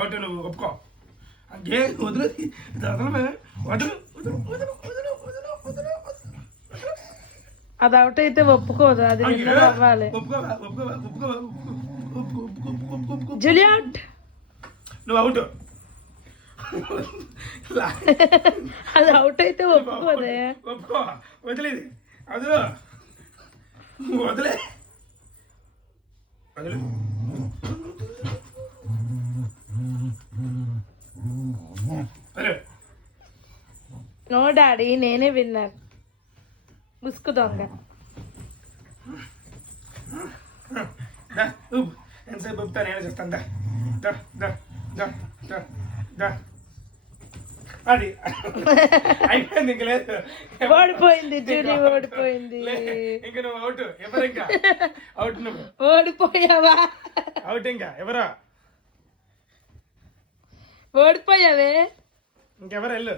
ఒకటి నువ్వు ఒప్పుకో గే వదిలే వదలు వదలు వదలు వదలు వదలు వదలు అది అవుట్ అయితే ఒప్పుకోదు, అది విన్నర్ అవ్వాలి. జూలియట్ నువ్వు అవుట్. అది అవుట్ అయితే ఒప్పుకోదే. ఒప్పుకో వదిలేదు వదలు వదిలే వదిలే. నో డాడీ, నేనే విన్నర్. ముసుగు దొంగ. ఎంతసేపు చెప్తా, నేనే చేస్తాను. అది అయిపోయింది, ఇంక లేదు. ఓడిపోయింది జూలీ, ఓడిపోయింది. ఇంక నువ్వు అవుట్. ఎవరు ఇంకా అవుట్? నువ్వు ఓడిపోయావా? అవుట్. ఇంకా ఎవరా? ఓడిపోయావే. ఇంకెవరు? వెళ్ళు.